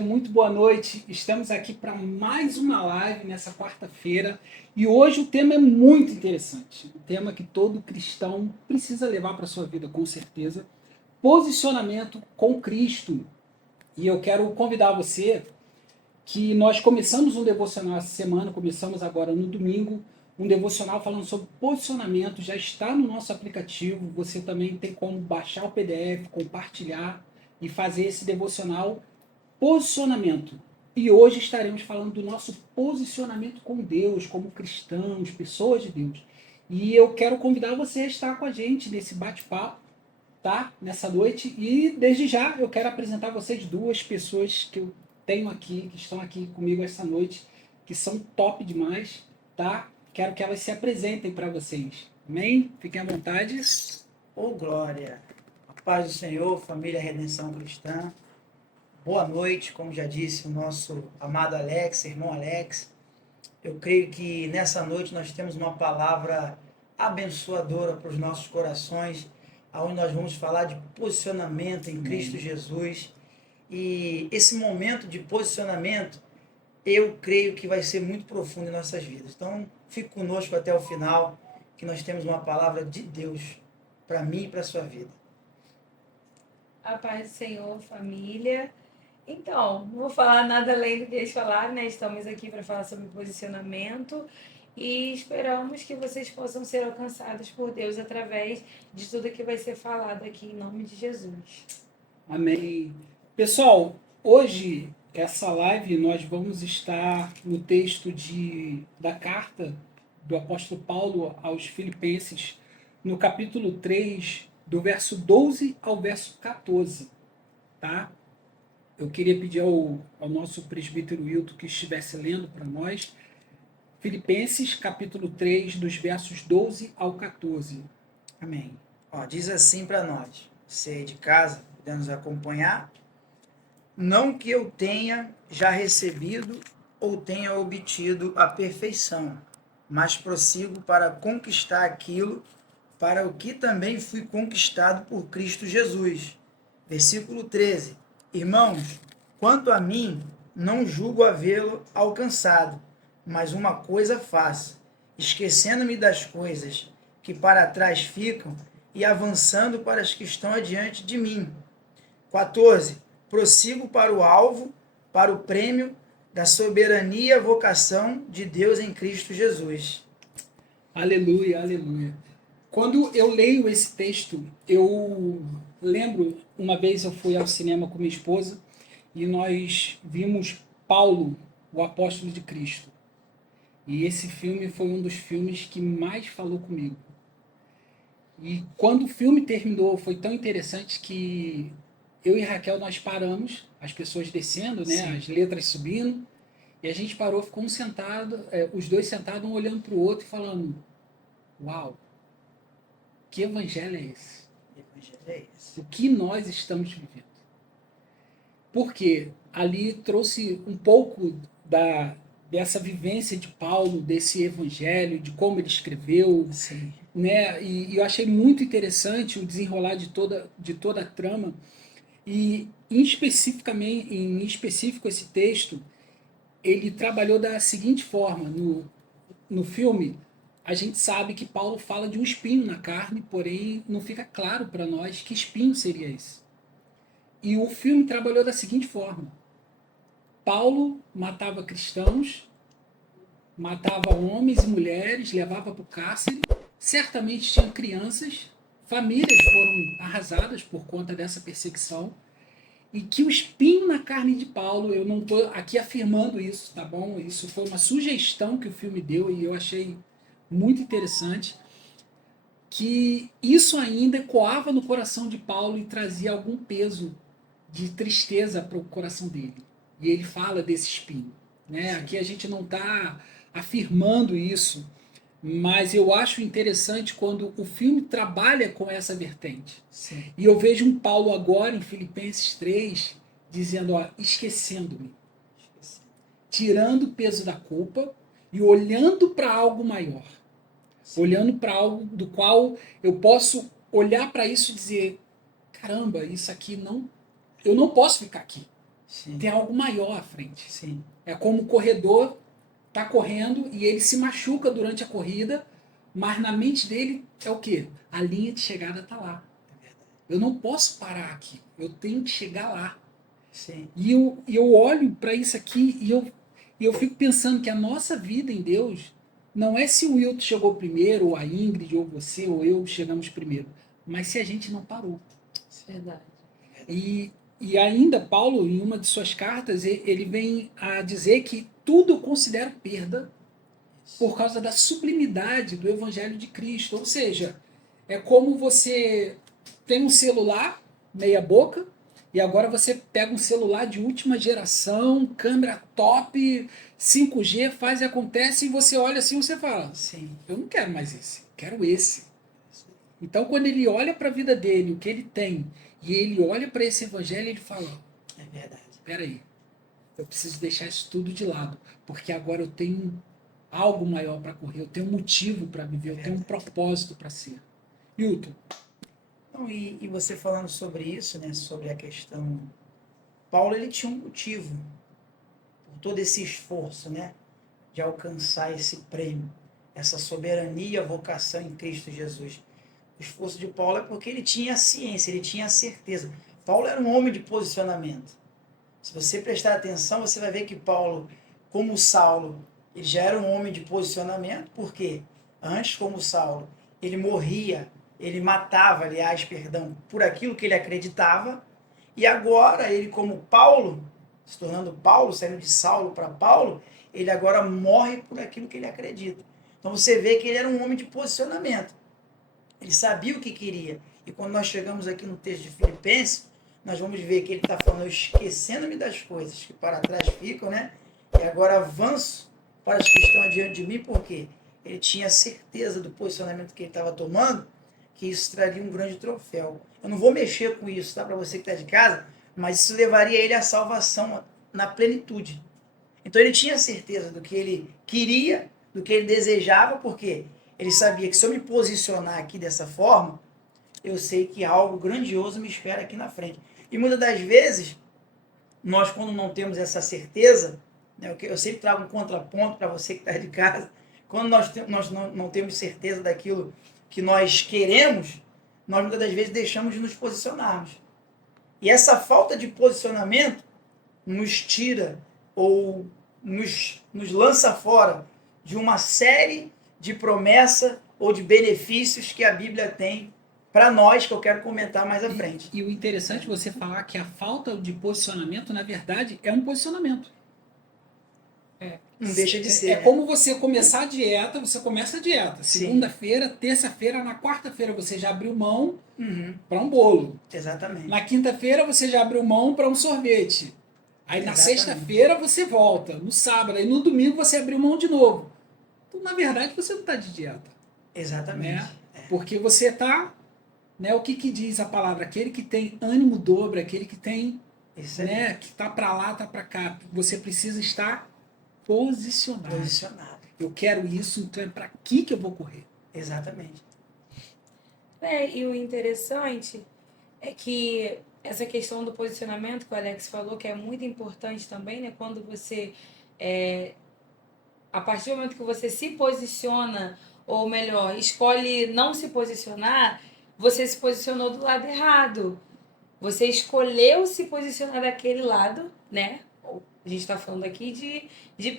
Muito boa noite. Estamos aqui para mais uma live nessa quarta-feira e hoje o tema é muito interessante. Um tema que todo cristão precisa levar para a sua vida, com certeza. Posicionamento com Cristo. E eu quero convidar você que nós começamos um devocional essa semana, começamos agora no domingo, um devocional falando sobre posicionamento, já está no nosso aplicativo, você também tem como baixar o PDF, compartilhar e fazer esse devocional posicionamento. E hoje estaremos falando do nosso posicionamento com Deus, como cristãos, pessoas de Deus. E eu quero convidar você a estar com a gente nesse bate-papo, tá? Nessa noite. E desde já eu quero apresentar a vocês duas pessoas que eu tenho aqui, que estão aqui comigo essa noite, que são top demais, tá? Quero que elas se apresentem para vocês. Amém? Fiquem à vontade. Ô glória, a paz do Senhor, família Redenção Cristã. Boa noite, como já disse o nosso amado Alex, irmão Alex. Eu creio que nessa noite nós temos uma palavra abençoadora para os nossos corações, onde nós vamos falar de posicionamento em Cristo Jesus. E esse momento de posicionamento, eu creio que vai ser muito profundo em nossas vidas. Então, fique conosco até o final, que nós temos uma palavra de Deus para mim e para a sua vida. A paz do Senhor, família. Então, não vou falar nada além do que eles falaram, né? Estamos aqui para falar sobre posicionamento e esperamos que vocês possam ser alcançados por Deus através de tudo que vai ser falado aqui em nome de Jesus. Amém. Pessoal, hoje, essa live, nós vamos estar no texto da carta do apóstolo Paulo aos Filipenses, no capítulo 3, do verso 12 ao verso 14, tá? Eu queria pedir ao nosso presbítero Wilton que estivesse lendo para nós, Filipenses, capítulo 3, dos versos 12 ao 14. Amém. Diz assim para nós, você aí de casa, podendo nos acompanhar. Não que eu tenha já recebido ou tenha obtido a perfeição, mas prossigo para conquistar aquilo para o que também fui conquistado por Cristo Jesus. Versículo 13. Irmãos, quanto a mim, não julgo havê-lo alcançado, mas uma coisa faço, esquecendo-me das coisas que para trás ficam e avançando para as que estão adiante de mim. 14. Prossigo para o alvo, para o prêmio da soberania e vocação de Deus em Cristo Jesus. Aleluia, aleluia. Quando eu leio esse texto, eu lembro, uma vez eu fui ao cinema com minha esposa e nós vimos Paulo, o apóstolo de Cristo. E esse filme foi um dos filmes que mais falou comigo. E quando o filme terminou, foi tão interessante que eu e Raquel, nós paramos, as pessoas descendo, né, as letras subindo, e a gente parou, ficou os dois sentados, um olhando para o outro e falando, uau, que evangelho é esse? O que nós estamos vivendo? Porque ali trouxe um pouco dessa vivência de Paulo, desse evangelho, de como ele escreveu, né? E eu achei muito interessante o desenrolar de toda a trama. E em específico esse texto, ele trabalhou da seguinte forma. No filme, a gente sabe que Paulo fala de um espinho na carne, porém não fica claro para nós que espinho seria esse. E o filme trabalhou da seguinte forma. Paulo matava cristãos, matava homens e mulheres, levava para o cárcere, certamente tinha crianças, famílias foram arrasadas por conta dessa perseguição, e que o espinho na carne de Paulo, eu não estou aqui afirmando isso, tá bom? Isso foi uma sugestão que o filme deu e eu achei muito interessante, que isso ainda ecoava no coração de Paulo e trazia algum peso de tristeza para o coração dele. E ele fala desse espinho, né? Aqui a gente não está afirmando isso, mas eu acho interessante quando o filme trabalha com essa vertente. Sim. E eu vejo um Paulo agora em Filipenses 3 dizendo, esquecendo-me, tirando o peso da culpa e olhando para algo maior. Sim. Olhando para algo do qual eu posso olhar para isso e dizer, caramba, isso aqui não, eu não posso ficar aqui. Sim. Tem algo maior à frente. Sim. É como o corredor tá correndo e ele se machuca durante a corrida, mas na mente dele é o quê? A linha de chegada tá lá. Eu não posso parar aqui. Eu tenho que chegar lá. Sim. E eu olho para isso aqui e eu fico pensando que a nossa vida em Deus não é se o Wilton chegou primeiro, ou a Ingrid, ou você, ou eu chegamos primeiro, mas se a gente não parou. Verdade. E ainda, Paulo, em uma de suas cartas, ele vem a dizer que tudo eu considero perda por causa da sublimidade do Evangelho de Cristo. Ou seja, é como você tem um celular meia boca e agora você pega um celular de última geração, câmera top, 5G, faz e acontece, e você olha assim e você fala, Sim. eu não quero mais esse, quero esse. Então quando ele olha para a vida dele, o que ele tem, e ele olha para esse evangelho, ele fala, É verdade. espera aí, eu preciso deixar isso tudo de lado, porque agora eu tenho algo maior para correr, eu tenho um motivo para viver, eu tenho um propósito para ser. Hilton, Não, e você falando sobre isso, né, sobre a questão, Paulo ele tinha um motivo por todo esse esforço, né, de alcançar esse prêmio, essa soberania, vocação em Cristo Jesus. O esforço de Paulo é porque ele tinha a ciência, ele tinha a certeza. Paulo era um homem de posicionamento. Se você prestar atenção, você vai ver que Paulo, como Saulo, ele já era um homem de posicionamento, porque antes, como Saulo, ele morria, ele matava, aliás, perdão, por aquilo que ele acreditava, e agora ele, como Paulo, se tornando Paulo, saindo de Saulo para Paulo, ele agora morre por aquilo que ele acredita. Então você vê que ele era um homem de posicionamento. Ele sabia o que queria. E quando nós chegamos aqui no texto de Filipenses, nós vamos ver que ele está falando, esquecendo-me das coisas que para trás ficam, né? E agora avanço para as que estão adiante de mim, porque ele tinha certeza do posicionamento que ele estava tomando, que isso traria um grande troféu. Eu não vou mexer com isso, tá? Para você que está de casa, mas isso levaria ele à salvação na plenitude. Então ele tinha certeza do que ele queria, do que ele desejava, porque ele sabia que se eu me posicionar aqui dessa forma, eu sei que algo grandioso me espera aqui na frente. E muitas das vezes, nós quando não temos essa certeza, né, eu sempre trago um contraponto para você que está de casa, quando nós não temos certeza daquilo que nós queremos, nós muitas das vezes deixamos de nos posicionarmos. E essa falta de posicionamento nos tira ou nos lança fora de uma série de promessas ou de benefícios que a Bíblia tem para nós, que eu quero comentar mais à frente. E o interessante é você falar que a falta de posicionamento, na verdade, é um posicionamento. Não deixa de ser. É né? como você começar a dieta, você começa a dieta. Sim. Segunda-feira, terça-feira, na quarta-feira você já abriu mão Uhum, para um bolo. exatamente. Na quinta-feira você já abriu mão para um sorvete. Aí na Exatamente. sexta-feira você volta. No sábado. Aí no domingo você abriu mão de novo. Então, na verdade, você não está de dieta. Exatamente. Né? Porque você está... Né, o que diz a palavra? Aquele que tem ânimo dobro, aquele que tem... Isso né, que está para lá, está para cá. Você precisa estar posicionado. Posicionado. Eu quero isso, então é para aqui que eu vou correr. Exatamente. E o interessante é que essa questão do posicionamento que o Alex falou, que é muito importante também, né? Quando você, a partir do momento que você se posiciona, ou melhor, escolhe não se posicionar, você se posicionou do lado errado. Você escolheu se posicionar daquele lado, né? A gente está falando aqui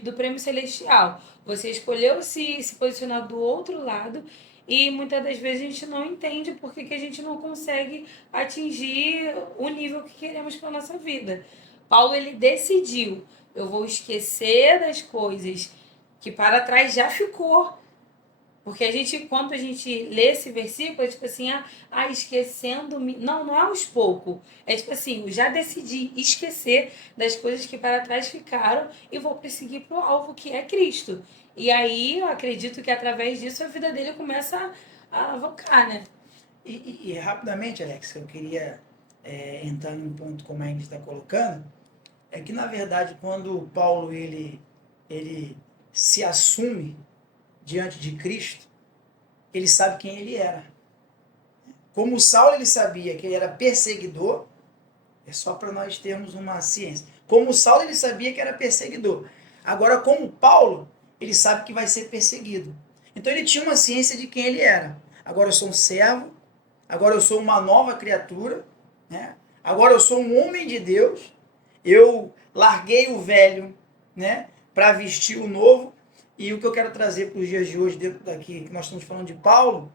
do prêmio celestial. Você escolheu se posicionar do outro lado e muitas das vezes a gente não entende por que a gente não consegue atingir o nível que queremos para a nossa vida. Paulo, ele decidiu, eu vou esquecer das coisas que para trás já ficou. Porque quando a gente lê esse versículo, é tipo assim, esquecendo-me. Não é aos poucos. É tipo assim, eu já decidi esquecer das coisas que para trás ficaram e vou perseguir pro alvo que é Cristo. E aí eu acredito que através disso a vida dele começa a alavancar, né? E rapidamente, Alex, eu queria entrar num ponto como a gente está colocando, é que na verdade quando Paulo ele se assume diante de Cristo, ele sabe quem ele era. Como Saulo ele sabia que ele era perseguidor, é só para nós termos uma ciência. Como Saulo, ele sabia que era perseguidor. Agora, como Paulo, ele sabe que vai ser perseguido. Então, ele tinha uma ciência de quem ele era. Agora eu sou um servo, agora eu sou uma nova criatura, né? Agora eu sou um homem de Deus, eu larguei o velho, né, para vestir o novo. E o que eu quero trazer para os dias de hoje, dentro daqui, que nós estamos falando de Paulo,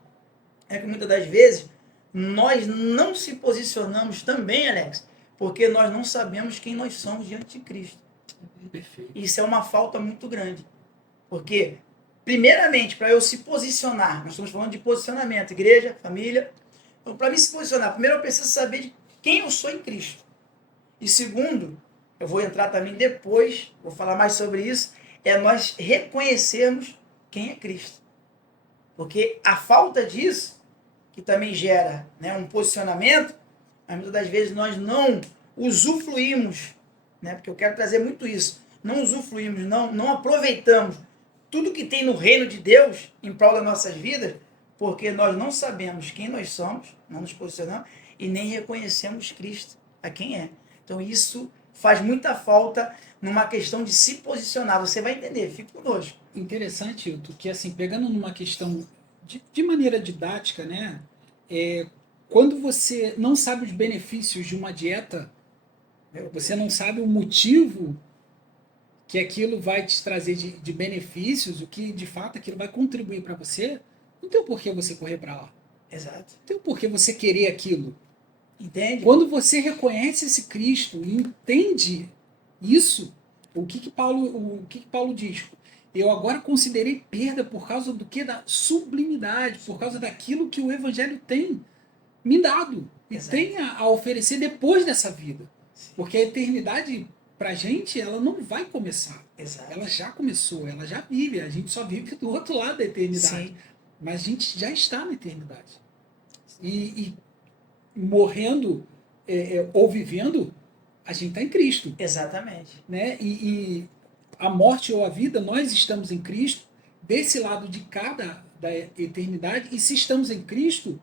é que muitas das vezes nós não se posicionamos também, Alex, porque nós não sabemos quem nós somos diante de Cristo. Perfeito. Isso é uma falta muito grande. Porque, primeiramente, para eu se posicionar, nós estamos falando de posicionamento, igreja, família. Então, para me se posicionar, primeiro eu preciso saber de quem eu sou em Cristo. E segundo, eu vou entrar também depois, vou falar mais sobre isso, é nós reconhecermos quem é Cristo. Porque a falta disso, que também gera, né, um posicionamento, mas muitas das vezes nós não usufruímos, né, porque eu quero trazer muito isso, não usufruímos, não aproveitamos tudo que tem no reino de Deus em prol das nossas vidas, porque nós não sabemos quem nós somos, não nos posicionamos, e nem reconhecemos Cristo a quem é. Então isso faz muita falta numa questão de se posicionar. Você vai entender, fique conosco. Interessante, Hilton, que assim, pegando numa questão de maneira didática, né? Quando você não sabe os benefícios de uma dieta, você não sabe o motivo que aquilo vai te trazer de benefícios, o que de fato aquilo vai contribuir para você, não tem o porquê você correr para lá. Exato. Não tem o porquê você querer aquilo. Entende? Quando você reconhece esse Cristo e entende isso, o que Paulo diz? Eu agora considerei perda por causa do que? Da sublimidade, por causa daquilo que o Evangelho tem me dado e Exato. tem a oferecer depois dessa vida. Porque a eternidade, pra gente, ela não vai começar. Exato. Ela já começou, ela já vive. A gente só vive do outro lado da eternidade. Sim. Mas a gente já está na eternidade. E morrendo ou vivendo, a gente está em Cristo. Exatamente. Né? E a morte ou a vida, nós estamos em Cristo, desse lado de cada da eternidade, e se estamos em Cristo,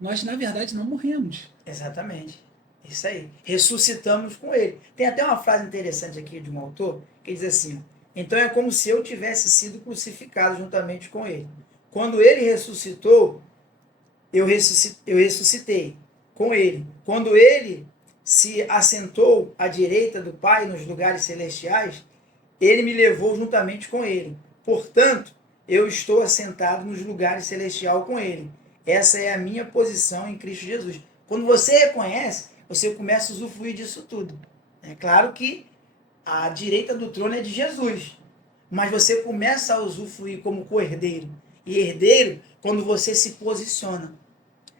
nós na verdade não morremos. Exatamente. Isso aí. Ressuscitamos com ele. Tem até uma frase interessante aqui de um autor que diz assim: então é como se eu tivesse sido crucificado juntamente com ele. Quando ele ressuscitou, eu ressuscitei com ele. Quando ele se assentou à direita do Pai nos lugares celestiais, ele me levou juntamente com ele. Portanto, eu estou assentado nos lugares celestiais com ele. Essa é a minha posição em Cristo Jesus. Quando você reconhece, você começa a usufruir disso tudo. É claro que a direita do trono é de Jesus, mas você começa a usufruir como co-herdeiro. E herdeiro, quando você se posiciona.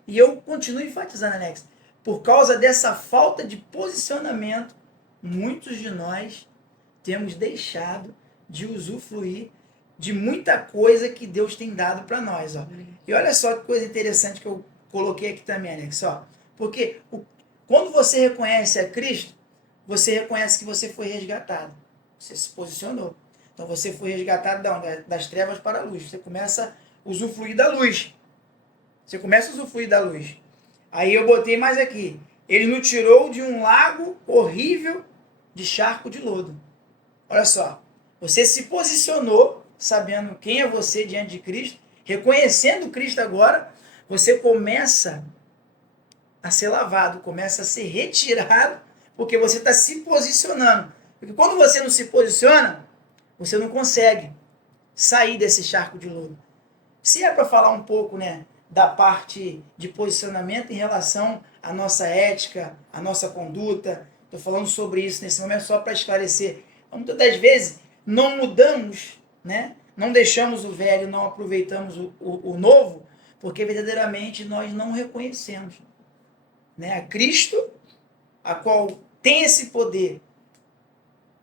E eu continuo enfatizando, Alex, por causa dessa falta de posicionamento, muitos de nós temos deixado de usufruir de muita coisa que Deus tem dado para nós. Ó. E olha só que coisa interessante que eu coloquei aqui também, Alex. Ó. Porque quando você reconhece a Cristo, você reconhece que você foi resgatado. Você se posicionou. Então você foi resgatado das trevas para a luz. Você começa a usufruir da luz. Você começa a usufruir da luz. Aí eu botei mais aqui. Ele nos tirou de um lago horrível de charco de lodo. Olha só. Você se posicionou, sabendo quem é você diante de Cristo, reconhecendo Cristo agora, você começa a ser lavado, começa a ser retirado, porque você está se posicionando. Porque quando você não se posiciona, você não consegue sair desse charco de lodo. Se é para falar um pouco, né, da parte de posicionamento em relação à nossa ética, à nossa conduta, estou falando sobre isso nesse momento só para esclarecer. Então, muitas das vezes não mudamos, né? Não deixamos o velho, não aproveitamos o novo, porque verdadeiramente nós não reconhecemos, né, a Cristo, a qual tem esse poder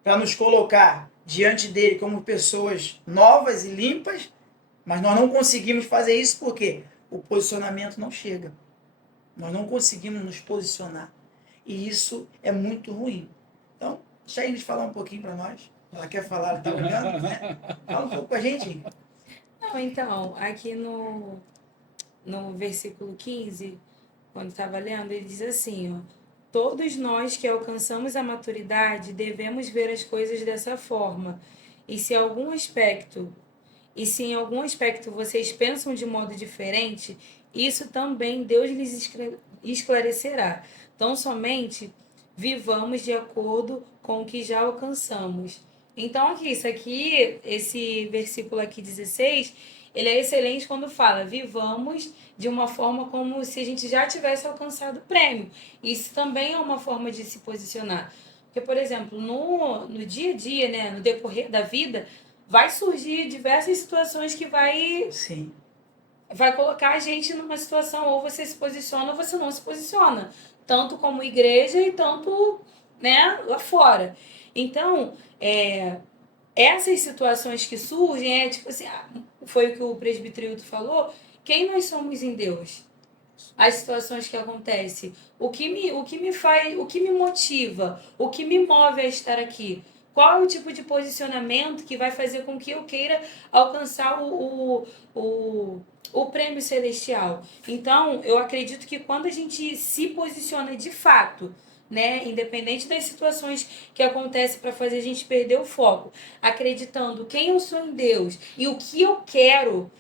para nos colocar diante dele como pessoas novas e limpas, mas nós não conseguimos fazer isso porque o posicionamento não chega. Nós não conseguimos nos posicionar. E isso é muito ruim. Então, deixa a Inês falar um pouquinho para nós. Ela quer falar, está olhando, né? Fala um pouco com a gente. Não, então, aqui no versículo 15, quando estava lendo, ele diz assim, ó, Todos nós que alcançamos a maturidade devemos ver as coisas dessa forma. E se algum aspecto, e se em algum aspecto vocês pensam de modo diferente, isso também Deus lhes esclarecerá. Então, somente vivamos de acordo com o que já alcançamos. Então, aqui, esse versículo aqui 16, ele é excelente quando fala, vivamos de uma forma como se a gente já tivesse alcançado o prêmio. Isso também é uma forma de se posicionar. Porque, por exemplo, no dia a dia, né, no decorrer da vida, vai surgir diversas situações que Sim. vai colocar a gente numa situação, ou você se posiciona ou você não se posiciona. Tanto como igreja e tanto, né, lá fora. Então, essas situações que surgem, tipo assim, foi o que o presbítero falou, quem nós somos em Deus? As situações que acontecem, o que me faz, o que me motiva, o que me move a estar aqui. Qual é o tipo de posicionamento que vai fazer com que eu queira alcançar o prêmio celestial? Então, eu acredito que quando a gente se posiciona de fato, né, independente das situações que acontecem para fazer a gente perder o foco, acreditando quem eu sou em Deus e o que eu quero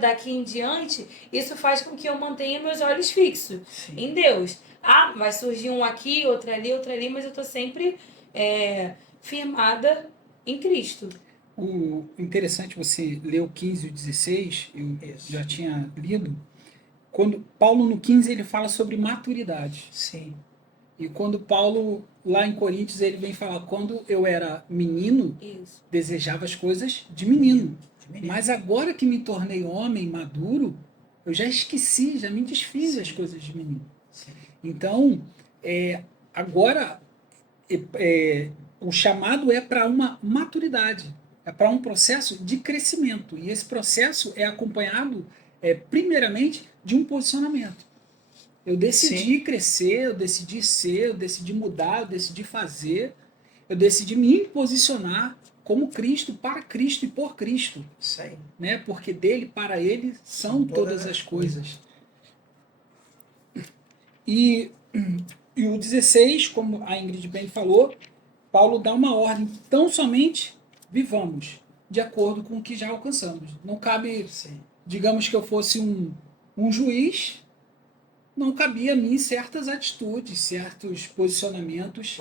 daqui em diante, isso faz com que eu mantenha meus olhos fixos em Deus. Ah, vai surgir um aqui, outro ali, mas eu estou sempre firmada em Cristo. O interessante, você leu 15 e o 16, eu já tinha lido. Quando Paulo no 15 ele fala sobre maturidade. Sim. E quando Paulo, lá em Coríntios, ele vem falar, quando eu era menino, Isso. desejava as coisas de menino. Mas agora que me tornei homem maduro, eu já esqueci, já me desfiz das coisas de menino. Sim. Então, agora, o chamado é para uma maturidade, é para um processo de crescimento. E esse processo é acompanhado, primeiramente, de um posicionamento. Eu decidi crescer, eu decidi ser, eu decidi mudar, eu decidi fazer, eu decidi me posicionar como Cristo, para Cristo e por Cristo. Isso aí. Né? Porque dele, para ele, são todas as coisas. E o 16, como a Ingrid bem falou, Paulo dá uma ordem, tão somente vivamos de acordo com o que já alcançamos. Não cabe, digamos que eu fosse um juiz, não cabia a mim certas atitudes, certos posicionamentos,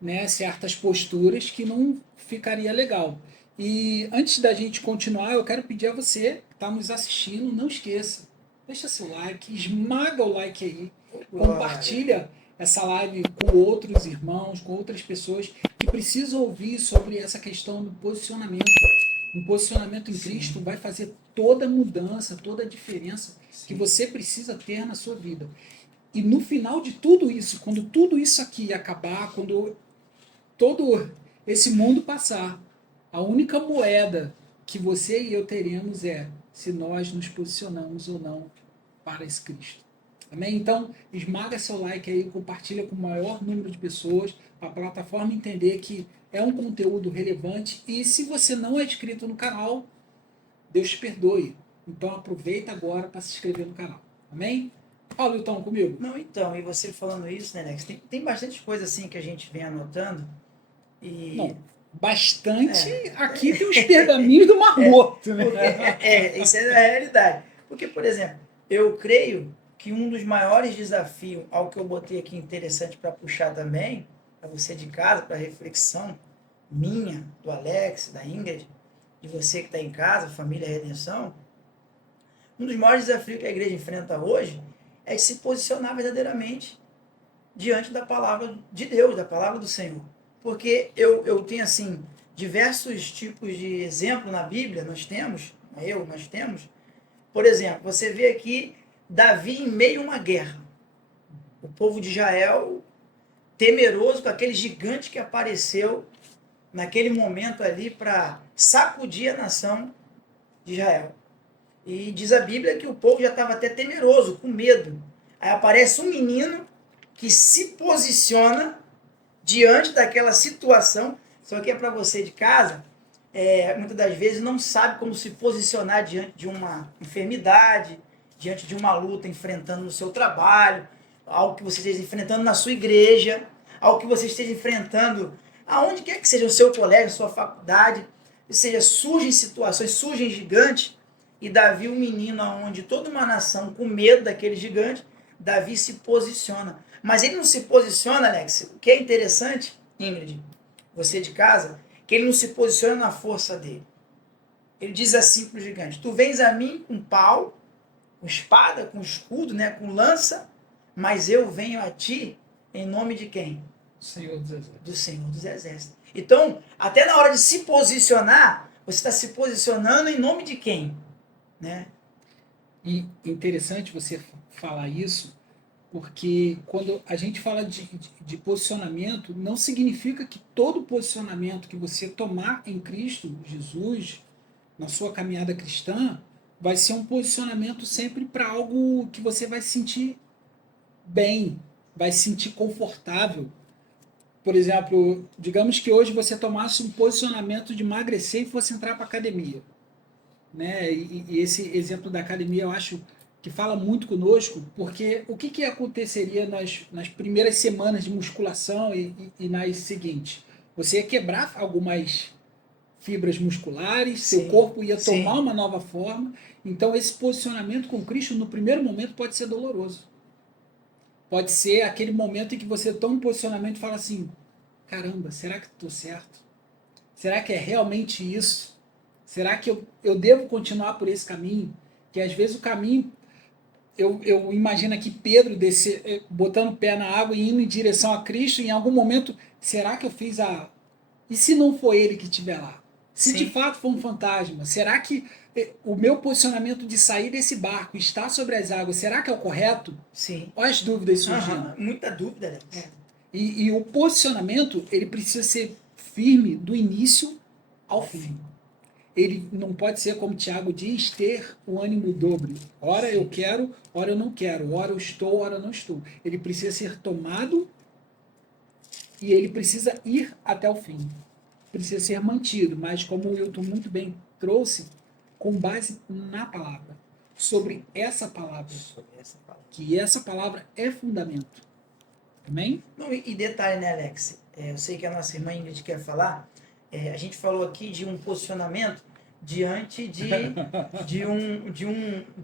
né, certas posturas que não ficaria legal. E antes da gente continuar, eu quero pedir a você que está nos assistindo, não esqueça, deixa seu like, esmaga o like aí, compartilha essa live com outros irmãos, com outras pessoas que precisam ouvir sobre essa questão do posicionamento. Um posicionamento em Cristo vai fazer toda a mudança, toda a diferença que você precisa ter na sua vida. E no final de tudo isso, quando tudo isso aqui acabar, quando todo esse mundo passar, a única moeda que você e eu teremos é se nós nos posicionamos ou não para esse Cristo. Amém? Então, esmaga seu like aí, compartilha com o maior número de pessoas, para a plataforma entender que é um conteúdo relevante. E se você não é inscrito no canal, Deus te perdoe. Então aproveita agora para se inscrever no canal. Amém? Fala então comigo. Não, então, e você falando isso, né, Nex, tem bastante coisa assim que a gente vem anotando. E... Não, bastante. Aqui tem os pergaminhos do Mar Morto. Né? Isso é a realidade. Porque, por exemplo, eu creio que um dos maiores desafios, ao que eu botei aqui interessante para puxar também, para você de casa, para reflexão minha, do Alex, da Ingrid, de você que está em casa, família Redenção, um dos maiores desafios que a igreja enfrenta hoje é se posicionar verdadeiramente diante da palavra de Deus, da palavra do Senhor. Porque eu tenho, assim, diversos tipos de exemplo na Bíblia, nós temos, por exemplo, você vê aqui Davi em meio a uma guerra. O povo de Israel temeroso com aquele gigante que apareceu naquele momento ali para sacudir a nação de Israel. E diz a Bíblia que o povo já estava até temeroso, com medo. Aí aparece um menino que se posiciona diante daquela situação, só que é para você de casa, muitas das vezes não sabe como se posicionar diante de uma enfermidade, diante de uma luta, enfrentando no seu trabalho. algo que você esteja enfrentando na sua igreja, algo que você esteja enfrentando aonde quer que seja o seu colégio, a sua faculdade, ou seja, surgem situações, surgem gigantes, e Davi, um menino onde toda uma nação com medo daquele gigante, Davi se posiciona. Mas ele não se posiciona, Alex, o que é interessante, Ingrid, você de casa, que ele não se posiciona na força dele. Ele diz assim para o gigante: tu vens a mim com pau, com espada, com escudo, né, com lança, mas eu venho a ti em nome de quem? Senhor dos Exércitos. Do Senhor dos Exércitos. Então, até na hora de se posicionar, você está se posicionando em nome de quem? Né? E interessante você falar isso, porque quando a gente fala de posicionamento, não significa que todo posicionamento que você tomar em Cristo Jesus, na sua caminhada cristã, vai ser um posicionamento sempre para algo que você vai se sentir bem, vai se sentir confortável. Por exemplo, digamos que hoje você tomasse um posicionamento de emagrecer e fosse entrar para a academia. Né? E esse exemplo da academia eu acho que fala muito conosco, porque o que aconteceria nas primeiras semanas de musculação e nas seguintes? Você ia quebrar algumas fibras musculares, seu corpo ia tomar uma nova forma. Então esse posicionamento com Cristo no primeiro momento pode ser doloroso. Pode ser aquele momento em que você toma um posicionamento e fala assim: caramba, será que estou certo? Será que é realmente isso? Será que eu devo continuar por esse caminho? Que às vezes o caminho, eu imagino aqui Pedro botando o pé na água e indo em direção a Cristo, e em algum momento, será que eu fiz a... E se não for ele que estiver lá? Se de fato for um fantasma, será que o meu posicionamento de sair desse barco, estar sobre as águas, será que é o correto? Sim. Olha as dúvidas surgindo. Muita dúvida, né? E o posicionamento, ele precisa ser firme do início ao fim. Ele não pode ser, como o Tiago diz, ter o ânimo dobro. Ora eu quero, ora eu não quero. Ora eu estou, ora eu não estou. Ele precisa ser tomado e ele precisa ir até o fim. Precisa ser mantido, mas como o Wilton muito bem trouxe, com base na palavra. Sobre essa palavra. Que essa palavra é fundamento. Amém? Não, e detalhe, né, Alex? Eu sei que a nossa irmã Ingrid quer falar. A gente falou aqui de um posicionamento diante de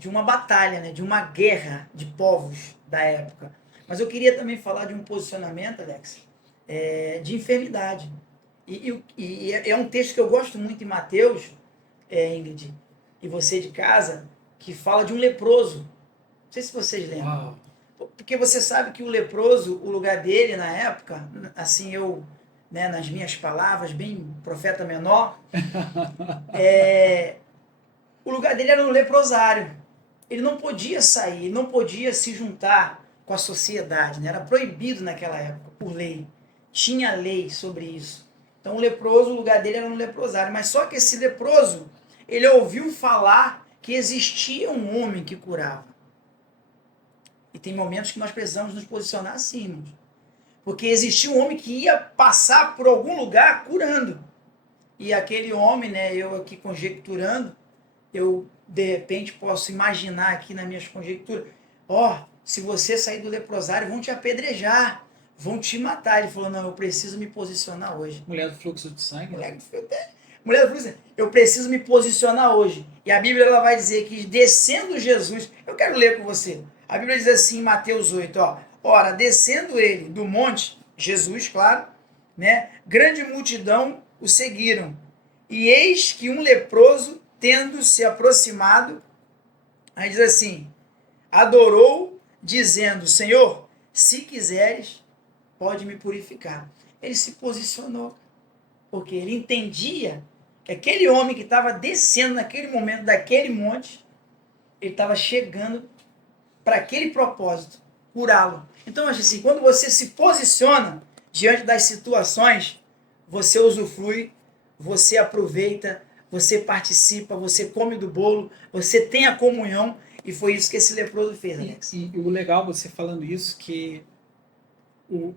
uma batalha, né, de uma guerra de povos da época. Mas eu queria também falar de um posicionamento, Alex, de enfermidade. E é um texto que eu gosto muito em Mateus, Ingrid, e você de casa, que fala de um leproso. Não sei se vocês lembram. Uau. Porque você sabe que o leproso, o lugar dele na época, assim né, nas minhas palavras, bem profeta menor, o lugar dele era no leprosário. Ele não podia sair, não podia se juntar com a sociedade, né? Era proibido naquela época, por lei. Tinha lei sobre isso. Então o leproso, o lugar dele era no leprosário. Mas só que esse leproso, ele ouviu falar que existia um homem que curava. E tem momentos que nós precisamos nos posicionar assim, irmãos. Porque existia um homem que ia passar por algum lugar curando. E aquele homem, né, eu aqui conjecturando, eu de repente posso imaginar aqui nas minhas conjecturas, se você sair do leprosário, vão te apedrejar, vão te matar. Ele falou: não, eu preciso me posicionar hoje. Mulher do fluxo de sangue. Mulher do fluxo de sangue. Eu preciso me posicionar hoje. E a Bíblia ela vai dizer que descendo Jesus, eu quero ler com você. A Bíblia diz assim em Mateus 8, ora, descendo ele do monte, Jesus, claro, né, grande multidão o seguiram. E eis que um leproso, tendo se aproximado, aí diz assim, adorou, dizendo: Senhor, se quiseres, pode me purificar. Ele se posicionou, porque ele entendia que aquele homem que estava descendo naquele momento daquele monte, ele estava chegando para aquele propósito, curá-lo. Então, acho assim, quando você se posiciona diante das situações, você usufrui, você aproveita, você participa, você come do bolo, você tem a comunhão, e foi isso que esse leproso fez, Alex. E o legal você falando isso, que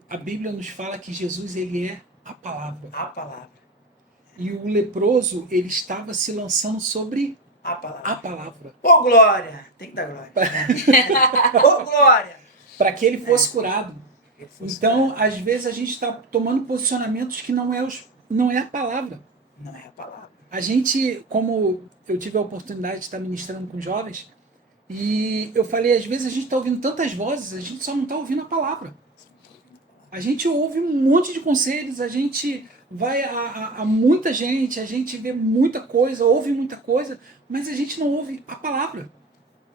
a Bíblia nos fala que Jesus, ele é a palavra. A palavra. E o leproso, ele estava se lançando sobre a palavra. A palavra. Ô, glória! Tem que dar glória. Ô, glória! para que ele fosse curado. Ele fosse Então, curado. às vezes, a gente está tomando posicionamentos que não é a palavra. Não é a palavra. A gente, como eu tive a oportunidade de estar ministrando com jovens, e eu falei, às vezes a gente está ouvindo tantas vozes, a gente só não está ouvindo a palavra. A gente ouve um monte de conselhos, a gente vai a muita gente, a gente vê muita coisa, ouve muita coisa, mas a gente não ouve a palavra.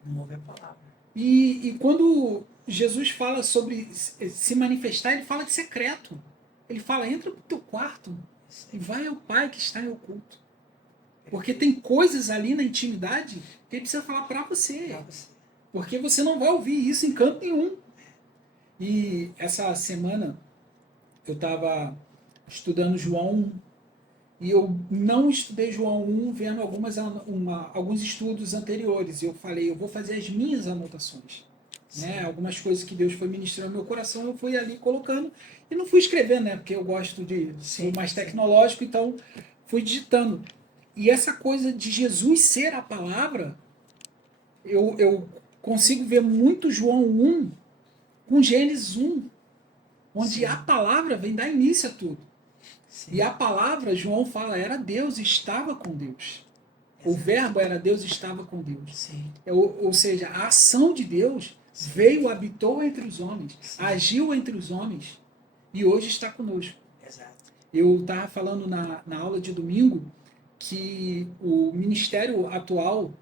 Não ouve a palavra. E quando Jesus fala sobre se manifestar, ele fala de secreto. Ele fala, entra pro teu quarto e vai ao Pai que está em oculto. Porque tem coisas ali na intimidade que ele precisa falar para você. Pra você. Porque você não vai ouvir isso em canto nenhum. E essa semana eu estava estudando João 1 e eu não estudei João 1 vendo alguns estudos anteriores. Eu falei, eu vou fazer as minhas anotações. Né? Algumas coisas que Deus foi ministrando no meu coração, eu fui ali colocando e não fui escrevendo, né? Porque eu gosto de ser mais tecnológico, então fui digitando. E essa coisa de Jesus ser a palavra, eu consigo ver muito João 1 com Gênesis 1, onde Sim. a palavra vem dar início a tudo. Sim. E a palavra, João fala, era Deus, estava com Deus. O verbo era Deus, estava com Deus. Sim. Ou seja, a ação de Deus Sim. veio, habitou entre os homens, Sim. agiu entre os homens e hoje está conosco. Exato. Eu estava falando na aula de domingo que o ministério atual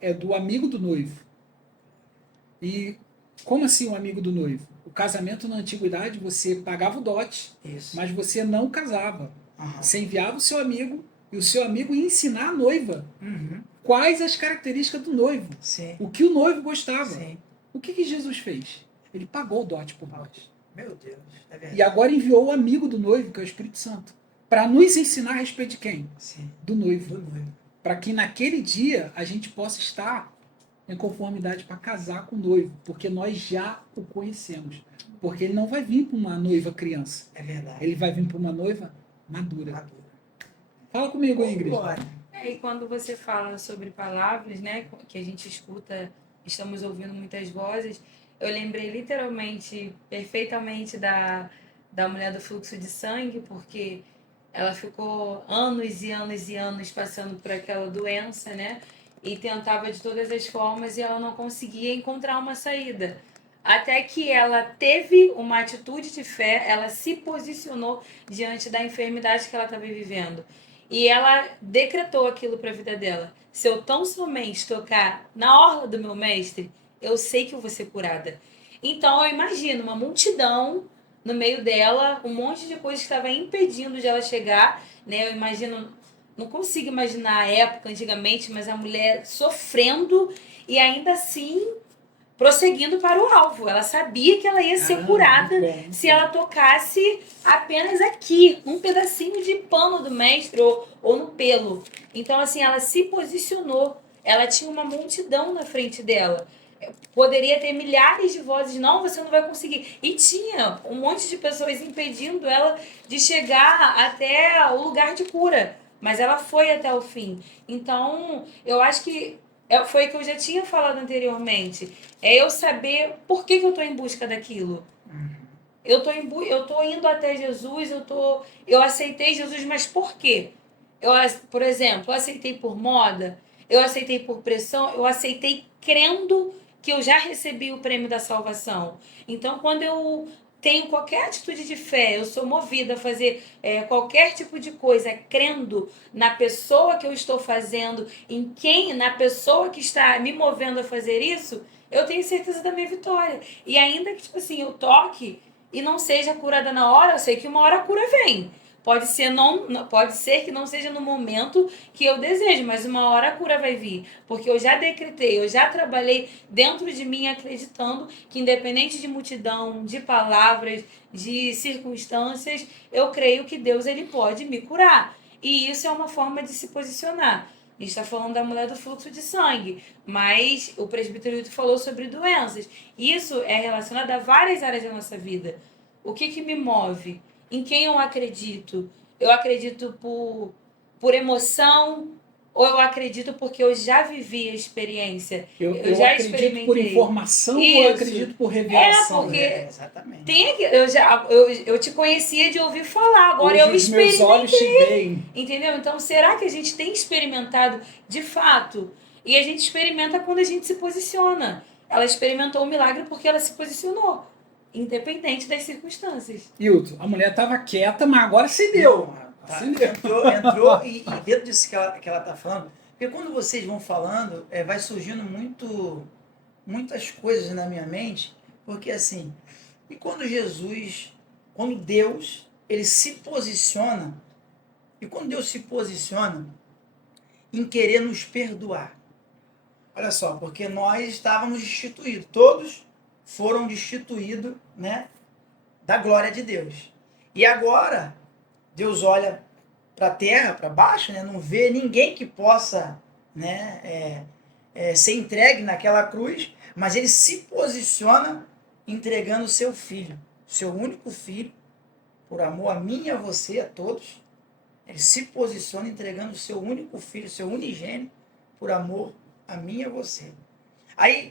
é do amigo do noivo. E como assim o amigo do noivo? O casamento na antiguidade você pagava o dote, Isso. mas você não casava. Aham. Você enviava o seu amigo e o seu amigo ia ensinar a noiva Uhum. quais as características do noivo, Sim. o que o noivo gostava. Sim. O que Jesus fez? Ele pagou o dote por nós. Meu Deus. É verdade. E agora enviou o amigo do noivo, que é o Espírito Santo, para nos ensinar a respeito de quem? Sim. Do noivo. Do noivo. Para que naquele dia a gente possa estar em conformidade para casar com o noivo, porque nós já o conhecemos. Porque ele não vai vir para uma noiva criança, É verdade. ele vai vir para uma noiva madura. Madura. Fala comigo, Ingrid. Vambora. E quando você fala sobre palavras, né, que a gente escuta, estamos ouvindo muitas vozes, eu lembrei literalmente, perfeitamente da mulher do fluxo de sangue, porque ela ficou anos e anos e anos passando por aquela doença, né, e tentava de todas as formas e ela não conseguia encontrar uma saída. Até que ela teve uma atitude de fé, ela se posicionou diante da enfermidade que ela estava vivendo. E ela decretou aquilo para a vida dela. Se eu tão somente tocar na orla do meu mestre, eu sei que eu vou ser curada. Então eu imagino uma multidão no meio dela, um monte de coisas que estava impedindo de ela chegar, né? Eu imagino, não consigo imaginar a época antigamente, mas a mulher sofrendo e ainda assim prosseguindo para o alvo. Ela sabia que ela ia ser curada se ela tocasse apenas aqui, num pedacinho de pano do mestre ou no pelo. Então, assim, ela se posicionou. Ela tinha uma multidão na frente dela. Poderia ter milhares de vozes, não, você não vai conseguir. E tinha um monte de pessoas impedindo ela de chegar até o lugar de cura. Mas ela foi até o fim. Então, eu acho que foi o que eu já tinha falado anteriormente. É eu saber por que eu estou em busca daquilo. Eu tô indo até Jesus, eu aceitei Jesus, mas por quê? Por exemplo, eu aceitei por moda, eu aceitei por pressão, eu aceitei crendo que eu já recebi o prêmio da salvação. Então, quando eu tenho qualquer atitude de fé, eu sou movida a fazer qualquer tipo de coisa, crendo na pessoa que eu estou fazendo, na pessoa que está me movendo a fazer isso, eu tenho certeza da minha vitória. E ainda que, tipo assim, eu toque e não seja curada na hora, eu sei que uma hora a cura vem. Pode ser que não seja no momento que eu desejo, mas uma hora a cura vai vir. Porque eu já decretei, eu já trabalhei dentro de mim acreditando que independente de multidão, de palavras, de circunstâncias, eu creio que Deus ele pode me curar. E isso é uma forma de se posicionar. A gente está falando da mulher do fluxo de sangue, mas o presbítero falou sobre doenças. Isso é relacionado a várias áreas da nossa vida. O que me move? Em quem eu acredito? Eu acredito por emoção, ou eu acredito porque eu já vivi a experiência? Eu já acredito por experimentei. informação ou eu Isso. acredito por revelação? porque Exatamente. eu te conhecia de ouvir falar, agora Hoje eu os meus olhos te veem. entendeu? Então, será que a gente tem experimentado de fato? E a gente experimenta quando a gente se posiciona. Ela experimentou o milagre porque ela se posicionou, independente das circunstâncias. Hilton, a mulher estava quieta, mas agora acendeu. Tá, Acendeu. entrou e dentro disso que ela tá falando, porque quando vocês vão falando, vai surgindo muitas coisas na minha mente, porque assim, e quando Deus, ele se posiciona, e quando Deus se posiciona em querer nos perdoar. Olha só, porque nós estávamos destituídos, todos foram destituídos, né, da glória de Deus. E agora, Deus olha para a terra, para baixo, né, não vê ninguém que possa, né, ser entregue naquela cruz, mas ele se posiciona entregando o seu filho, seu único filho, por amor a mim e a você, a todos. Ele se posiciona entregando o seu único filho, seu unigênito, por amor a mim e a você. Aí,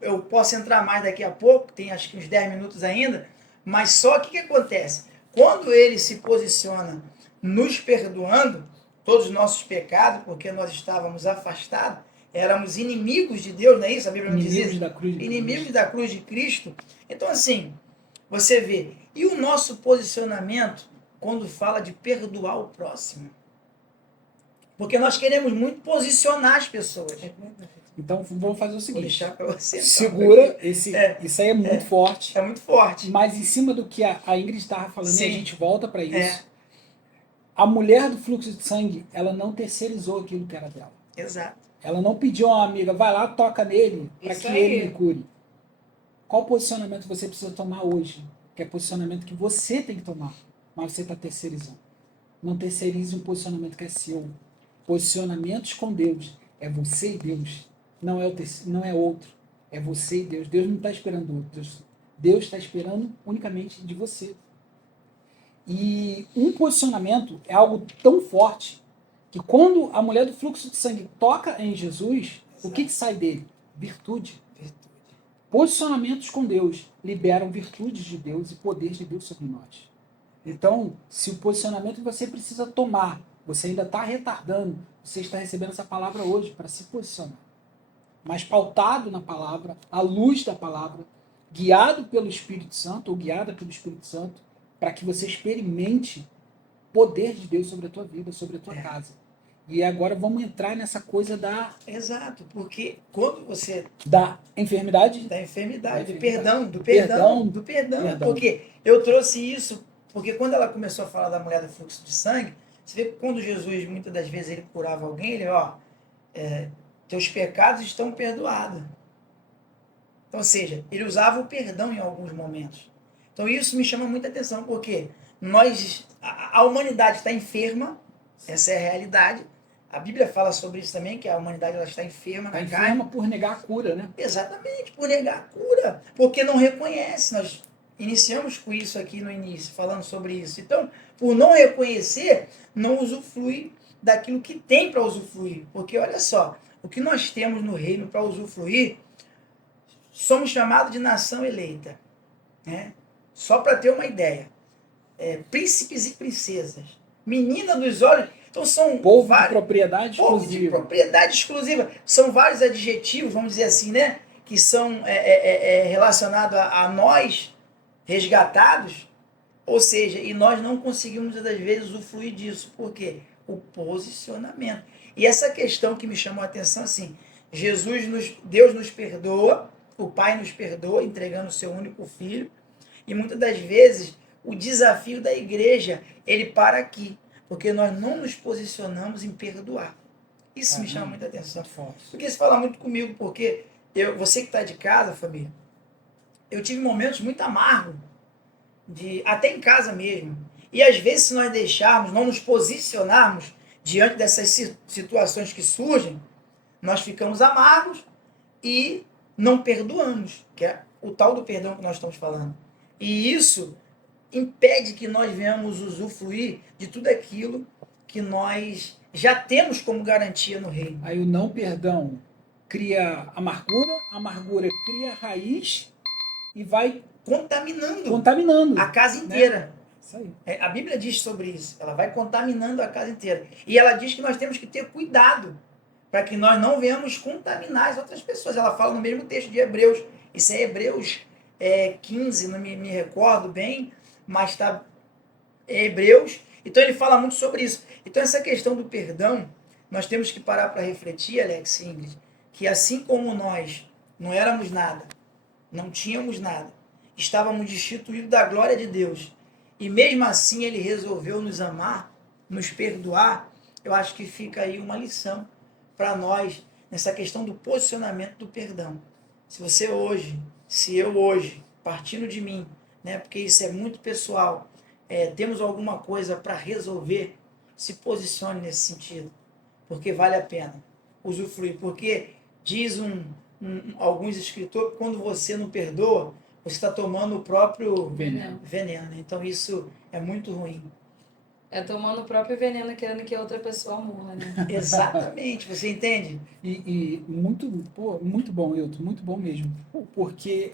eu posso entrar mais daqui a pouco, tem acho que uns 10 minutos ainda, mas só que acontece? Quando ele se posiciona nos perdoando todos os nossos pecados, porque nós estávamos afastados, éramos inimigos de Deus, não é isso? A Bíblia não diz isso? Inimigos da cruz de Cristo. Então, assim, você vê. E o nosso posicionamento quando fala de perdoar o próximo? Porque nós queremos muito posicionar as pessoas. Então vamos fazer o Vou seguinte. deixar para você. Segura, isso aí é muito forte. É muito forte. Mas em cima do que a Ingrid estava falando, e a Sim. gente volta para isso. A mulher do fluxo de sangue, ela não terceirizou aquilo que era dela. Exato. Ela não pediu a uma amiga, vai lá, toca nele, para Isso que aí. ele me cure. Qual posicionamento você precisa tomar hoje? Que é posicionamento que você tem que tomar, mas você está terceirizando. Não terceirize um posicionamento que é seu. Posicionamentos com Deus é você e Deus. Não é outro. É você e Deus. Deus não está esperando outro. Deus está esperando unicamente de você. E um posicionamento é algo tão forte que quando a mulher do fluxo de sangue toca em Jesus, o que sai dele? Virtude. Posicionamentos com Deus liberam virtudes de Deus e poderes de Deus sobre nós. Então, se o posicionamento que você precisa tomar, você ainda está retardando, você está recebendo essa palavra hoje para se posicionar. Mas pautado na palavra, à luz da palavra, guiado pelo Espírito Santo ou guiada pelo Espírito Santo, para que você experimente o poder de Deus sobre a tua vida, sobre a tua casa. E agora vamos entrar nessa coisa da... Exato, porque quando você... Da enfermidade? Da enfermidade, do Perdão. perdão. Porque eu trouxe isso, porque quando ela começou a falar da mulher do fluxo de sangue, você vê que quando Jesus, muitas das vezes, ele curava alguém, ele, teus pecados estão perdoados. Então, ou seja, ele usava o perdão em alguns momentos. Então, isso me chama muita atenção, porque a humanidade está enferma, essa é a realidade. A Bíblia fala sobre isso também, que a humanidade ela está enferma na carne. Está enferma por negar a cura, né? Exatamente, por negar a cura. Porque não reconhece. Nós iniciamos com isso aqui no início, falando sobre isso. Então, por não reconhecer, não usufrui daquilo que tem para usufruir. Porque, olha só, o que nós temos no reino para usufruir, somos chamados de nação eleita. Né? Só para ter uma ideia. Príncipes e princesas. Menina dos olhos... Então são povo de propriedade exclusiva. Povo de propriedade exclusiva. São vários adjetivos, vamos dizer assim, né? Que são relacionados a nós, resgatados. Ou seja, e nós não conseguimos, muitas das vezes, usufruir disso. Por quê? O posicionamento. E essa questão que me chamou a atenção, assim, Deus nos perdoa, o Pai nos perdoa, entregando o seu único filho. E muitas das vezes, o desafio da igreja, ele para aqui. Porque nós não nos posicionamos em perdoar. Isso me chama muita atenção. Porque isso fala muito comigo, porque você que está de casa, família, eu tive momentos muito amargos, até em casa mesmo. E às vezes, se nós deixarmos, não nos posicionarmos diante dessas situações que surgem, nós ficamos amargos e não perdoamos, que é o tal do perdão que nós estamos falando. E isso impede que nós venhamos usufruir de tudo aquilo que nós já temos como garantia no reino. Aí o não perdão cria amargura, a amargura cria raiz e vai Contaminando a casa inteira. Isso aí. A Bíblia diz sobre isso. Ela vai contaminando a casa inteira. E ela diz que nós temos que ter cuidado para que nós não venhamos contaminar as outras pessoas. Ela fala no mesmo texto de Hebreus. Isso é Hebreus 15, não me recordo bem, mas está Hebreus. Então ele fala muito sobre isso. Então essa questão do perdão, nós temos que parar para refletir, Alex e Ingrid, que assim como nós não éramos nada, não tínhamos nada, estávamos destituídos da glória de Deus, e mesmo assim ele resolveu nos amar, nos perdoar, eu acho que fica aí uma lição para nós nessa questão do posicionamento do perdão. Se eu hoje, partindo de mim, né, porque isso é muito pessoal, temos alguma coisa para resolver, se posicione nesse sentido, porque vale a pena usufruir, porque diz alguns escritores que quando você não perdoa, você está tomando o próprio veneno. Né? Então isso é muito ruim. Tomando o próprio veneno querendo que a outra pessoa morra, né? Exatamente, você entende? E muito bom, Hilton, muito bom mesmo. Porque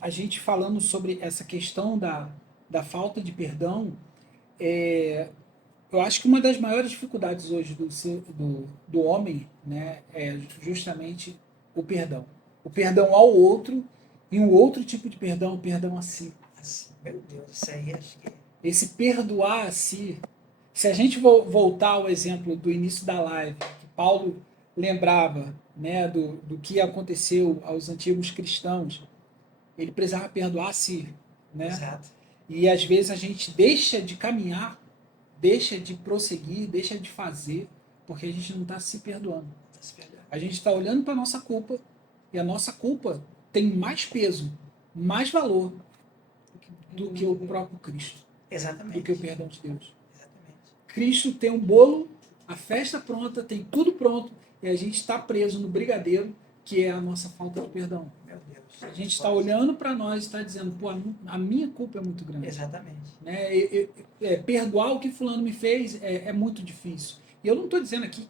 a gente falando sobre essa questão da falta de perdão, eu acho que uma das maiores dificuldades hoje do homem, né, é justamente o perdão. O perdão ao outro e um outro tipo de perdão, o perdão a si. Meu Deus, isso aí acho que... Esse perdoar a si. Se a gente voltar ao exemplo do início da live, que Paulo lembrava, né, do que aconteceu aos antigos cristãos, ele precisava perdoar a si. Né? Exato. E às vezes a gente deixa de caminhar, deixa de prosseguir, deixa de fazer, porque a gente não está se perdoando. A gente está olhando para a nossa culpa, e a nossa culpa tem mais peso, mais valor do que o próprio Cristo. Exatamente. Do que o perdão de Deus. Exatamente. Cristo tem um bolo, a festa pronta, tem tudo pronto, e a gente está preso no brigadeiro, que é a nossa falta de perdão. Meu Deus. A gente está olhando para nós e está dizendo, pô, a minha culpa é muito grande. Exatamente. Né? Perdoar o que fulano me fez é muito difícil. E eu não estou dizendo aqui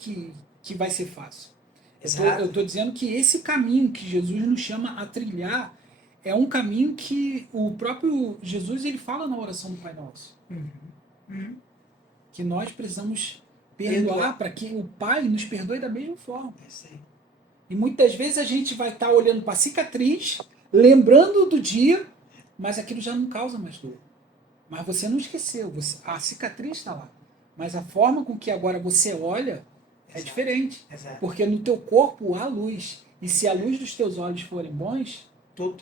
que vai ser fácil. Eu estou dizendo que esse caminho que Jesus nos chama a trilhar é um caminho que o próprio Jesus ele fala na oração do Pai Nosso. Que nós precisamos perdoar para que o Pai nos perdoe da mesma forma. E muitas vezes a gente vai estar olhando para a cicatriz, lembrando do dia, mas aquilo já não causa mais dor. Mas você não esqueceu, a cicatriz está lá. Mas a forma com que agora você olha é diferente. Exato. Porque no teu corpo há luz. E se a luz dos teus olhos forem bons, todo o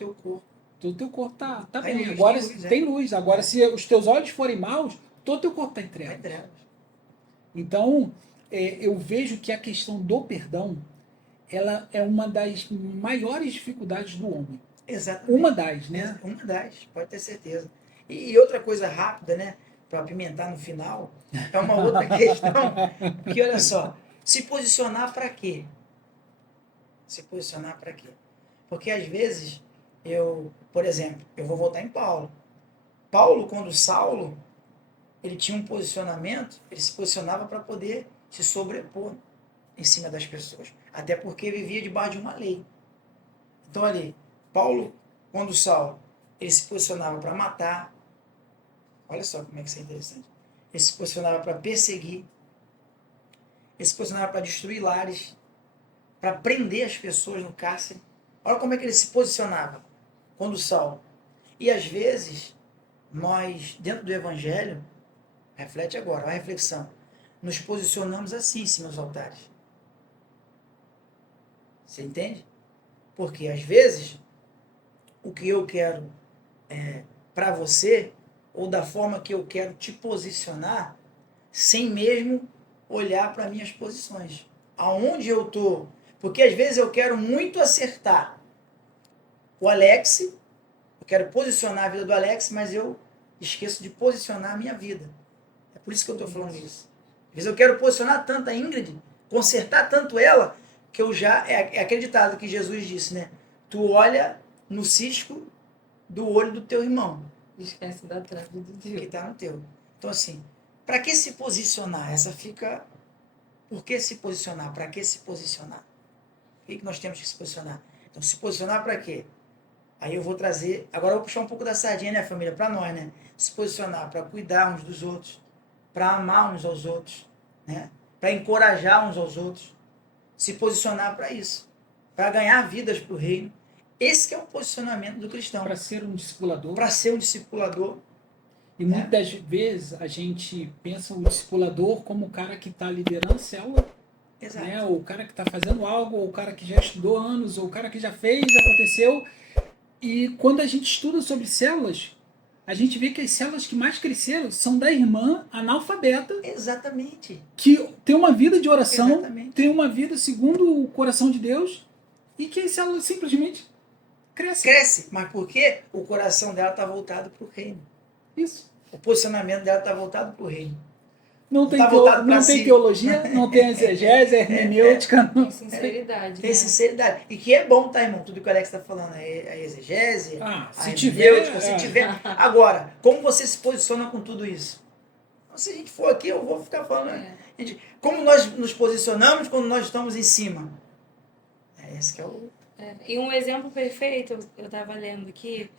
teu corpo tá bem. Luz, agora tem luz, tem luz. Agora, se os teus olhos forem maus, todo o teu corpo está em trevas. Então, eu vejo que a questão do perdão, ela é uma das maiores dificuldades do homem. Exatamente. Uma das, né? Uma das, pode ter certeza. E outra coisa rápida, né? Para apimentar no final, é uma outra questão. Porque olha só, se posicionar para quê? Se posicionar para quê? Porque às vezes, por exemplo, eu vou voltar em Paulo. Paulo, quando Saulo, ele tinha um posicionamento, ele se posicionava para poder se sobrepor em cima das pessoas. Até porque vivia debaixo de uma lei. Então ali, Paulo, quando Saulo, ele se posicionava para matar. Olha só como é que isso é interessante. Ele se posicionava para perseguir. Ele se posicionava para destruir lares. Para prender as pessoas no cárcere. Olha como é que ele se posicionava quando Saulo. E às vezes, nós, dentro do Evangelho, reflete agora, a reflexão, nos posicionamos assim em cima dos altares. Você entende? Porque às vezes, o que eu quero para você, ou da forma que eu quero te posicionar, sem mesmo olhar para minhas posições. Aonde eu estou. Porque às vezes eu quero muito acertar o Alex, eu quero posicionar a vida do Alex, mas eu esqueço de posicionar a minha vida. É por isso que eu estou falando isso. Às vezes eu quero posicionar tanto a Ingrid, consertar tanto ela, que eu já... É acreditado que Jesus disse, né? Tu olha no cisco do olho do teu irmão. Esquece da trave do teu. Que está no teu. Então assim, Para que se posicionar? Essa fica... Por que se posicionar? Para que se posicionar? Por que nós temos que se posicionar? Então, se posicionar para quê? Aí eu vou trazer... Agora eu vou puxar um pouco da sardinha, né, família? Para nós, né? Se posicionar para cuidar uns dos outros, para amar uns aos outros, né? Para encorajar uns aos outros. Se posicionar para isso. Para ganhar vidas para o reino. Esse que é o posicionamento do cristão. Para ser um discipulador. Para ser um discipulador. E muitas vezes a gente pensa o discipulador como o cara que está liderando a célula, Exato. né? Ou o cara que está fazendo algo, ou o cara que já estudou anos, ou o cara que já fez, aconteceu. E quando a gente estuda sobre células, a gente vê que as células que mais cresceram são da irmã analfabeta. Exatamente. Que tem uma vida de oração, Exatamente. tem uma vida segundo o coração de Deus, e que as células simplesmente crescem. Cresce, mas por quê? O coração dela está voltado para o reino. Isso. O posicionamento dela está voltado para o reino. Não tem, Tá voltado pra não tem si. teologia, não tem exegese, hermenêutica. Tem sinceridade. Tem né? sinceridade. E que é bom, tá, irmão? Tudo que o Alex está falando, a exegese, Se a tiver, hermenêutica, se tiver. Agora, como você se posiciona com tudo isso? Se a gente for aqui, eu vou ficar falando. É. Gente, como nós nos posicionamos quando nós estamos em cima? Esse que é o... E um exemplo perfeito, eu estava lendo aqui,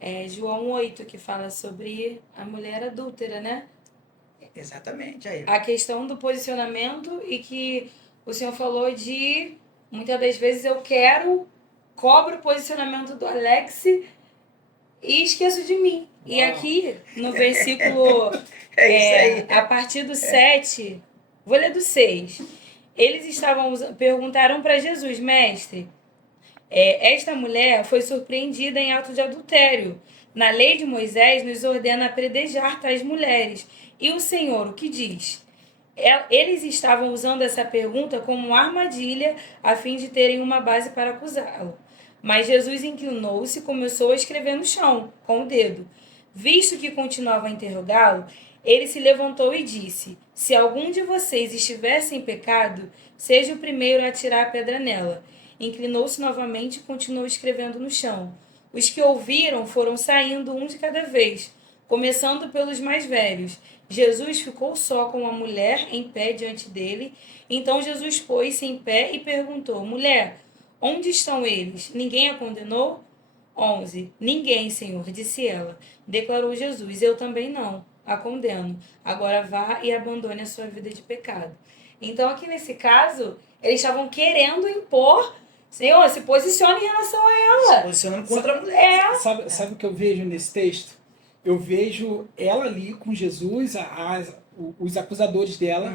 é João 8, que fala sobre a mulher adúltera, né? Exatamente. Aí. A questão do posicionamento e que o senhor falou de, muitas das vezes eu cobro o posicionamento do Alex e esqueço de mim. E aqui, no versículo, a partir do 7, vou ler do 6. Eles perguntaram para Jesus, mestre, esta mulher foi surpreendida em ato de adultério. Na lei de Moisés nos ordena apedrejar tais mulheres. E o Senhor, o que diz? Eles estavam usando essa pergunta como uma armadilha a fim de terem uma base para acusá-lo. Mas Jesus inclinou-se e começou a escrever no chão, com o dedo. Visto que continuava a interrogá-lo, ele se levantou e disse, se algum de vocês estivesse em pecado, seja o primeiro a atirar a pedra nela. Inclinou-se novamente e continuou escrevendo no chão. Os que ouviram foram saindo um de cada vez, começando pelos mais velhos. Jesus ficou só com a mulher em pé diante dele. Então Jesus pôs-se em pé e perguntou, mulher, onde estão eles? Ninguém a condenou? 11. Ninguém, Senhor, disse ela. Declarou Jesus, eu também não a condeno. Agora vá e abandone a sua vida de pecado. Então aqui nesse caso, eles estavam querendo impor, Senhor, se posicione em relação a ela. Se posicionando contra a mulher. Sabe o que eu vejo nesse texto? Eu vejo ela ali com Jesus, os acusadores dela,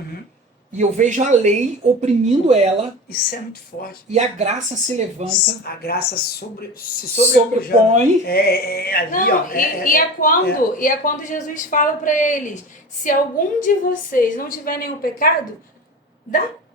e eu vejo a lei oprimindo ela. Isso é muito forte. E a graça se levanta. A graça se sobrepõe. Ali, não, ó. E é quando Jesus fala para eles, se algum de vocês não tiver nenhum pecado,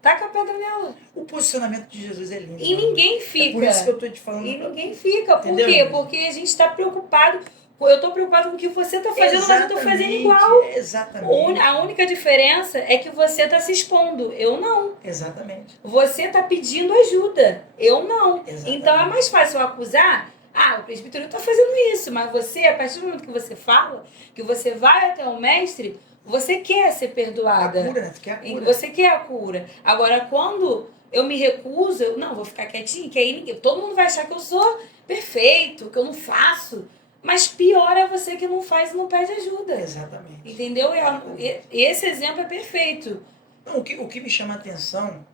taca a pedra nela. O posicionamento de Jesus é lindo. E ninguém fica. É por isso que eu tô te falando. E ninguém fica. Por Entendeu? quê? Porque a gente está preocupado. Eu estou preocupado com o que você está fazendo, mas eu estou fazendo igual. Exatamente. A única diferença é que você está se expondo. Eu não. Exatamente. Você está pedindo ajuda. Eu não. Exatamente. Então é mais fácil eu acusar. O presbítero está fazendo isso. Mas você, a partir do momento que você fala, que você vai até o mestre, você quer ser perdoada. A cura, né? Tu quer a cura. Você quer a cura. Agora, quando eu me recuso, vou ficar quietinho, que aí todo mundo vai achar que eu sou perfeito, que eu não faço. Mas pior é você que não faz e não pede ajuda. Exatamente. Entendeu? Esse exemplo é perfeito. Não, o que me chama a atenção,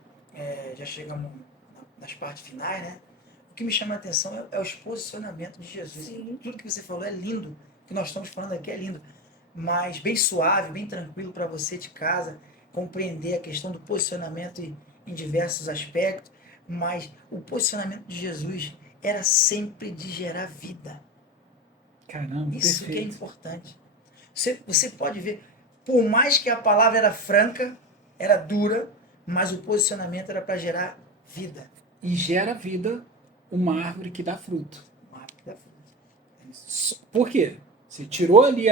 já chegamos nas partes finais, né? O que me chama a atenção é o posicionamento de Jesus. Sim. Tudo que você falou é lindo. O que nós estamos falando aqui é lindo. Mas bem suave, bem tranquilo para você de casa compreender a questão do posicionamento em diversos aspectos. Mas o posicionamento de Jesus era sempre de gerar vida. Caramba, isso perfeito. Que é importante. Você pode ver, por mais que a palavra era franca, era dura, mas o posicionamento era para gerar vida. E gera vida uma árvore que dá fruto. Uma árvore que dá fruto. Por quê? Você tirou ali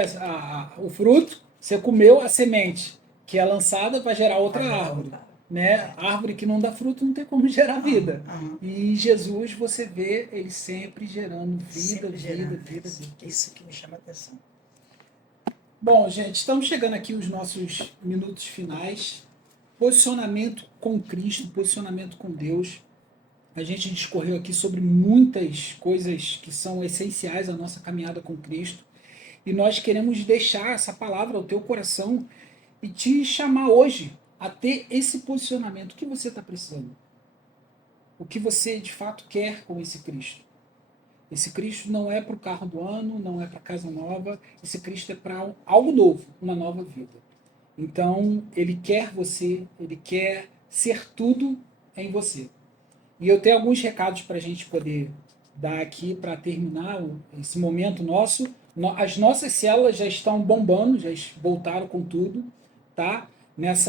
o fruto, você comeu a semente, que é lançada para gerar outra árvore. Né? A árvore que não dá fruto não tem como gerar vida. E Jesus, você vê ele sempre gerando vida, vida. Isso que me chama a atenção. Bom, gente, estamos chegando aqui os nossos minutos finais. Posicionamento com Cristo, posicionamento com Deus. A gente discorreu aqui sobre muitas coisas que são essenciais à nossa caminhada com Cristo. E nós queremos deixar essa palavra ao teu coração e te chamar hoje a ter esse posicionamento. O que você está precisando? O que você de fato quer com esse Cristo? Esse Cristo não é para o carro do ano, não é para casa nova. Esse Cristo é para algo novo, uma nova vida. Então, ele quer você, ele quer ser tudo em você. E eu tenho alguns recados para a gente poder dar aqui para terminar esse momento nosso. As nossas células já estão bombando, já voltaram com tudo, tá?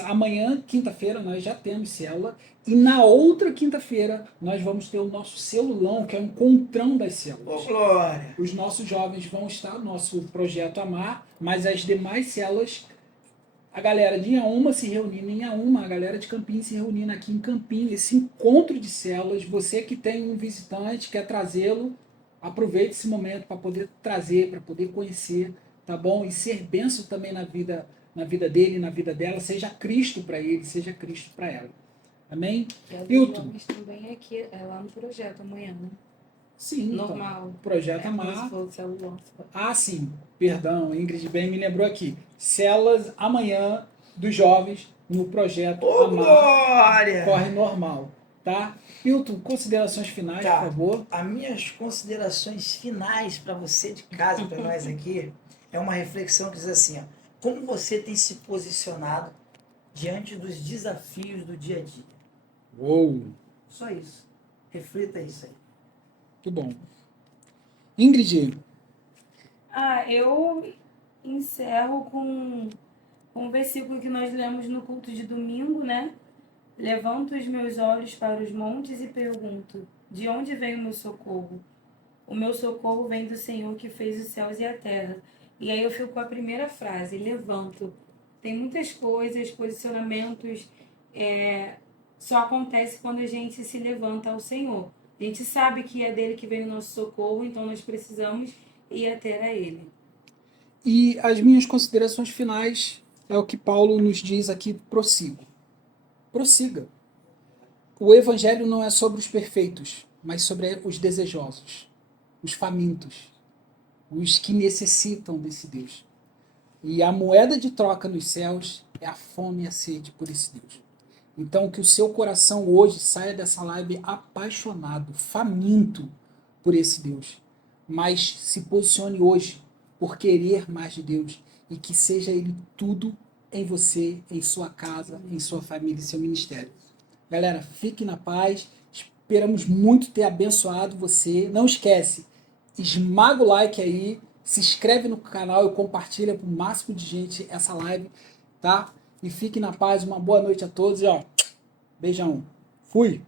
Amanhã, quinta-feira, nós já temos célula. E na outra quinta-feira, nós vamos ter o nosso celulão, que é um encontrão das células. Ô, glória! Os nossos jovens vão estar no nosso projeto Amar, mas as demais células, a galera de Inhaúma se reunindo em Inhaúma, a galera de Campinas se reunindo aqui em Campinas, esse encontro de células. Você que tem um visitante, quer trazê-lo, aproveite esse momento para poder trazer, para poder conhecer, tá bom? E ser bênção também na vida dele, na vida dela, seja Cristo para ele, seja Cristo para ela. Amém? Hilton também aqui, lá no projeto amanhã, né? Sim, normal. Então, projeto Amar. Ah, sim, perdão, Ingrid bem me lembrou aqui. Células amanhã dos jovens no projeto Amar. Glória! Corre normal, tá? Hilton, considerações finais, por favor. As minhas considerações finais para você de casa, para nós aqui, é uma reflexão que diz assim, ó, como você tem se posicionado diante dos desafios do dia a dia? Uou! Só isso. Reflita isso aí. Muito bom. Ingrid. Eu encerro com um versículo que nós lemos no culto de domingo, né? Levanto os meus olhos para os montes e pergunto, de onde vem o meu socorro? O meu socorro vem do Senhor que fez os céus e a terra. E aí eu fico com a primeira frase, levanto. Tem muitas coisas, posicionamentos, só acontece quando a gente se levanta ao Senhor. A gente sabe que é dele que vem o nosso socorro, então nós precisamos ir até a ele. E as minhas considerações finais é o que Paulo nos diz aqui, prossigo. Prossiga. O evangelho não é sobre os perfeitos, mas sobre os desejosos, os famintos, os que necessitam desse Deus. E a moeda de troca nos céus é a fome e a sede por esse Deus. Então, que o seu coração hoje saia dessa live apaixonado, faminto por esse Deus. Mas se posicione hoje por querer mais de Deus e que seja Ele tudo em você, em sua casa, em sua família e seu ministério. Galera, fique na paz. Esperamos muito ter abençoado você. Não esquece, esmaga o like aí, se inscreve no canal e compartilha para o máximo de gente essa live, tá? E fique na paz, uma boa noite a todos e ó, beijão. Fui!